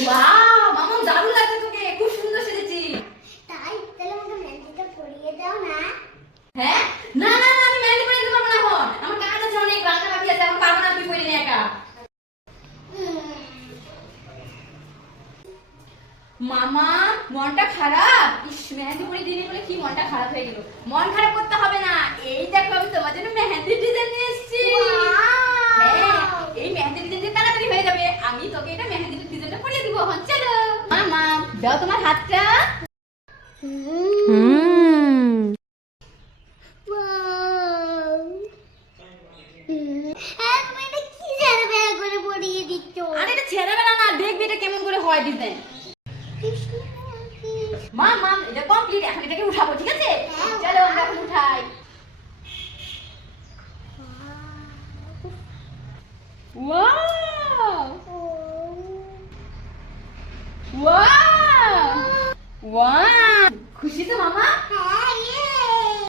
Wow মামা দারুণ লাগছে তোকে, খুব সুন্দর সেজেছি। তাই তাহলে আমাকে মেহেন্দিটা পরিয়ে দাও না। হ্যাঁ না না না, আমি মেহেন্দি পরিয়ে দিতে পারবো না, এখন আমার কাজ আছে, অনেক রান্না বাকি আছে, আমি পারবো না তুই পরিয়ে নে একা। মামা মনটা খারাপ, ইস মেহেন্দি পরিয়ে দিনে বলে কি মনটা খারাপ হয়ে গেল। মন খারাপ করতে হবে না, এই দেখো আমি তোমার জন্য মেহেন্দি ডিজাইন নিয়ে এসেছি। হ্যাঁ এই মেহেন্দি ডিজাইনটা তাড়াতাড়ি হয়ে যাবে, আমি তোকে এটা মেহেন্দি ডিজাইনটা পরিয়ে দিব। এখন চলো মামা দাও তোমার হাতটা। তুমি এটা কি ছেড়ে বেড়া করে পরিয়ে দিচ্ছ? আরে এটা ছেড়াবেলা না, দেখবি এটা কেমন করে হয় ডিজাইন। মাম এটা কমপ্লিট, এখন এটাকে উঠাবো, ঠিক আছে? চলো আমরা এখন উঠাই। ওয়াও ওয়াও ওয়াও, খুশি তো মামা? হ্যাঁ,